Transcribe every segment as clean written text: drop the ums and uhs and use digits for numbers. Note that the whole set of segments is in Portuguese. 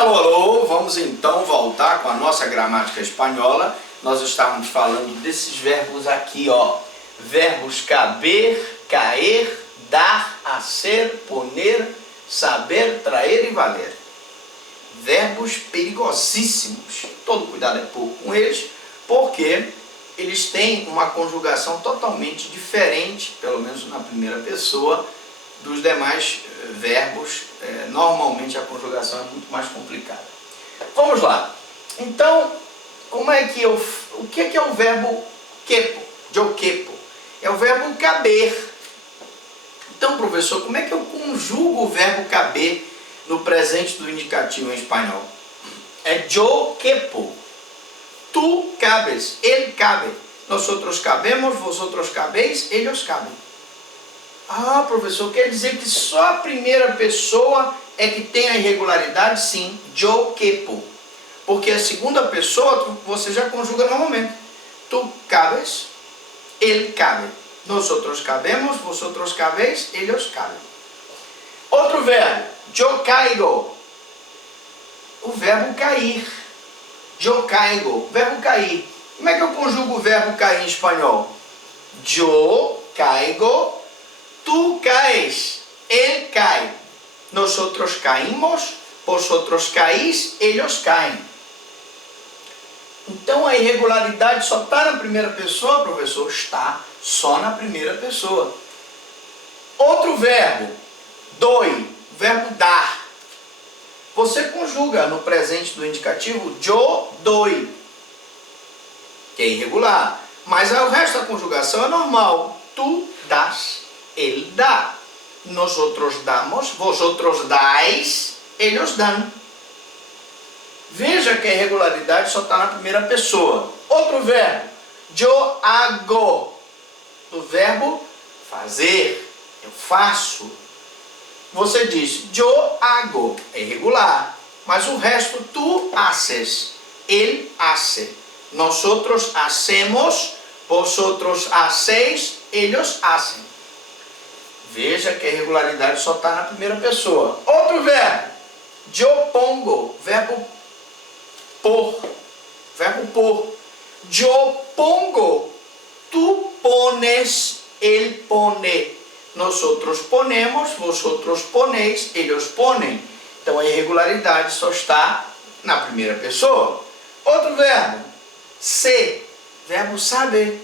Alô, alô, vamos então voltar com a nossa gramática espanhola. Nós estávamos falando desses verbos aqui, ó. Verbos caber, caer, dar, hacer, poner, saber, traer e valer. Verbos perigosíssimos. Todo cuidado é pouco com eles, porque eles têm uma conjugação totalmente diferente, pelo menos na primeira pessoa, dos demais verbos. Normalmente a conjugação é muito mais complicada. Vamos lá. Então, o que é o verbo quepo? Eu quepo. É o verbo caber. Então, professor, como é que eu conjugo o verbo caber no presente do indicativo em espanhol? É yo quepo. Tu cabes, ele cabe. Nosotros cabemos, vosotros cabeis, ellos cabem. Ah, professor, quer dizer que só a primeira pessoa é que tem a irregularidade? Sim, yo quepo. Porque a segunda pessoa você já conjuga normalmente. Tu cabes, ele cabe. Nosotros cabemos, vosotros cabeis, ellos cabem. Outro verbo, yo caigo. O verbo cair. Yo caigo, verbo cair. Como é que eu conjugo o verbo cair em espanhol? Yo caigo, tu caes, él cae. Nosotros caímos, vosotros caís, ellos caem. Então a irregularidade só está na primeira pessoa, professor? Está só na primeira pessoa. Outro verbo, doi, verbo dar. Você conjuga no presente do indicativo yo doi, que é irregular. Mas o resto da conjugação é normal. Tu das, ele dá. Nosotros damos, vosotros dais, ellos dan. Veja que a irregularidade só está na primeira pessoa. Outro verbo, yo hago. O verbo fazer, eu faço. Você diz yo hago, é irregular. Mas o resto, tu haces, él hace. Nosotros hacemos, vosotros hacéis, ellos hacen. Veja que a irregularidade só está na primeira pessoa. Outro verbo, yo pongo, verbo por. Verbo por. Yo pongo, tu pones, él pone. Nosotros ponemos, vosotros ponéis, ellos ponem. Então a irregularidade só está na primeira pessoa. Outro verbo, ser, verbo saber.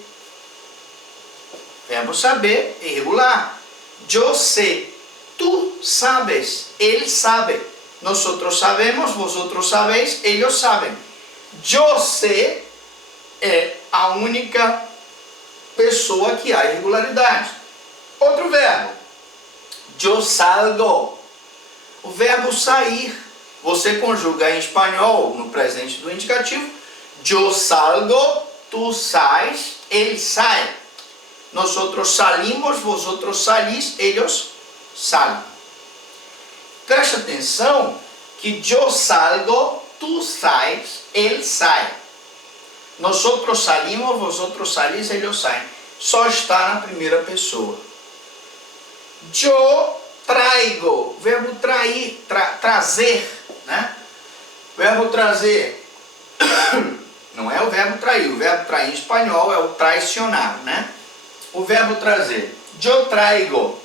Verbo saber, irregular. Yo sé, tú sabes, él sabe. Nosotros sabemos, vosotros sabéis, ellos saben. Yo sé é a única pessoa que há irregularidade. Outro verbo, yo salgo. O verbo sair, você conjuga em espanhol, no presente do indicativo, yo salgo, tu sais, él sai. Nosotros salimos, vosotros salís, ellos salen. Preste atenção que yo salgo, tu sais, él sai. Nosotros salimos, vosotros salís, ellos saem. Só está na primeira pessoa. Yo traigo, verbo trair, trazer, né? Verbo trazer não é o verbo trair. O verbo trair em espanhol é o traicionar, né? O verbo trazer, yo traigo,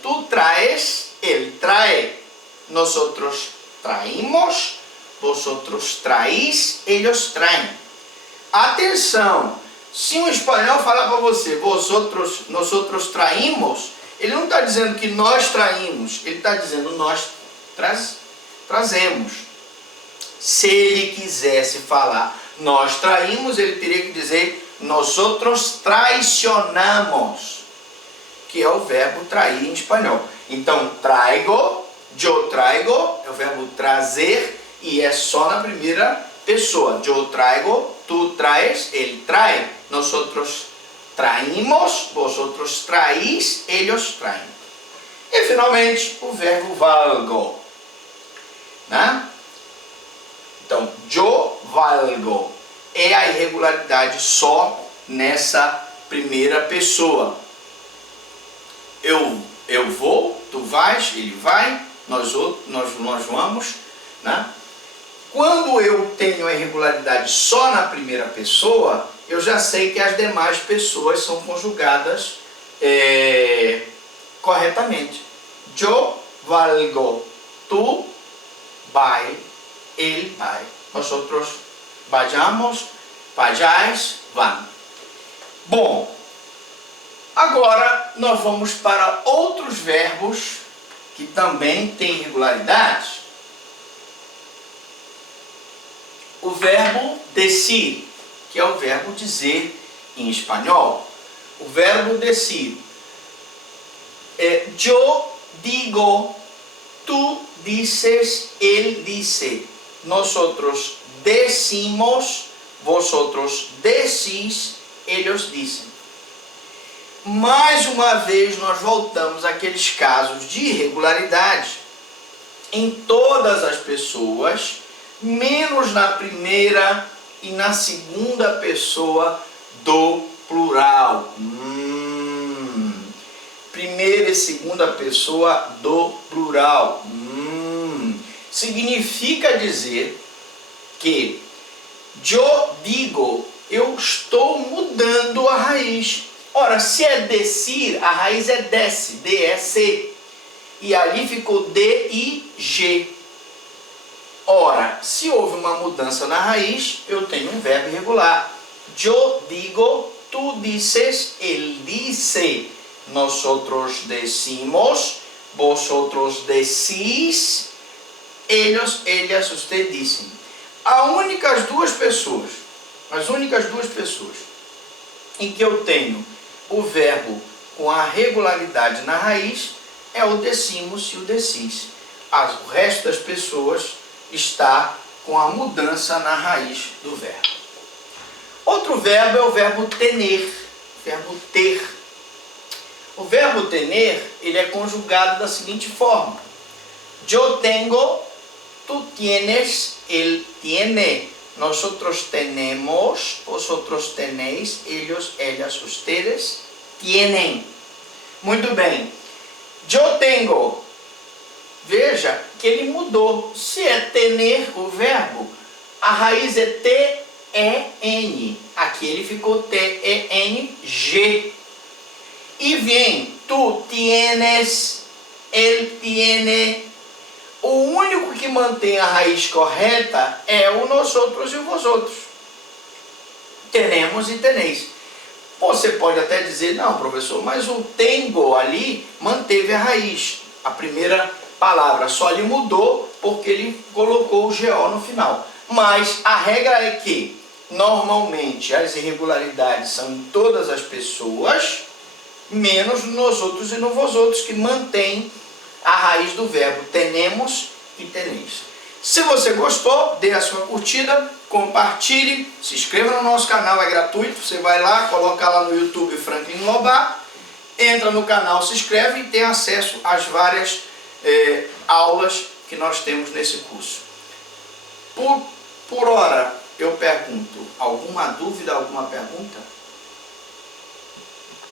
tu traes, él trae. Nosotros traímos, vosotros traís, ellos traem. Atenção, se um espanhol falar para você, nosotros traímos, ele não está dizendo que nós traímos, ele está dizendo nós trazemos. Se ele quisesse falar nós traímos, ele teria que dizer nosotros traicionamos, que é o verbo trair em espanhol. Então, traigo, yo traigo, é o verbo trazer e é só na primeira pessoa. Yo traigo, tu traes, ele trae. Nosotros traímos, vosotros traís, ellos traem. E finalmente, o verbo valgo, né? Então, yo valgo. É a irregularidade só nessa primeira pessoa. Eu vou, tu vais, ele vai. nós vamos, né? Quando eu tenho a irregularidade só na primeira pessoa, eu já sei que as demais pessoas são conjugadas corretamente. Yo valgo, tu vai, ele vai. Nosotros vayamos, vayáis, van. Bom, agora nós vamos para outros verbos que também têm irregularidades. O verbo decir, que é o verbo dizer em espanhol. O verbo decir. Yo digo, tú dices, él dice. Nosotros decimos, vosotros decís, ellos dicen. Mais uma vez nós voltamos àqueles casos de irregularidade em todas as pessoas, menos na primeira e na segunda pessoa do plural. Primeira e segunda pessoa do plural. Significa dizer que eu digo, eu estou mudando a raiz. Ora, se é decir, a raiz é desce, D-E-C. E ali ficou D-I-G. Ora, se houve uma mudança na raiz, eu tenho um verbo irregular. Yo digo, tú dices, él dice. Nosotros decimos, vosotros decís, ellos, ellas, usted dicen. As únicas duas pessoas em que eu tenho o verbo com a regularidade na raiz é o decimos e o decis. O resto das pessoas está com a mudança na raiz do verbo. Outro verbo é o verbo tener, verbo ter. O verbo tener, ele é conjugado da seguinte forma. Yo tengo, tú tienes, él tiene. Nosotros tenemos, vosotros tenéis, ellos, ellas, ustedes tienen. Muito bem. Yo tengo. Veja que ele mudou. Se é tener o verbo, a raiz é T-E-N. Aqui ele ficou T-E-N-G. E vem, tu tienes, ele tiene. O único que mantém a raiz correta é o nosotros e o vosotros. Tenemos e tenéis. Você pode até dizer, não, professor, mas o tengo ali manteve a raiz. A primeira palavra só lhe mudou porque ele colocou o GO no final. Mas a regra é que, normalmente, as irregularidades são em todas as pessoas, menos nos outros e no vosotros, que mantém a raiz do verbo tenemos e tenéis. Se você gostou, dê a sua curtida, compartilhe, se inscreva no nosso canal, é gratuito. Você vai lá, coloca lá no YouTube Franklin Lobato, entra no canal, se inscreve e tem acesso às várias aulas que nós temos nesse curso. Por hora, eu pergunto, alguma dúvida, alguma pergunta?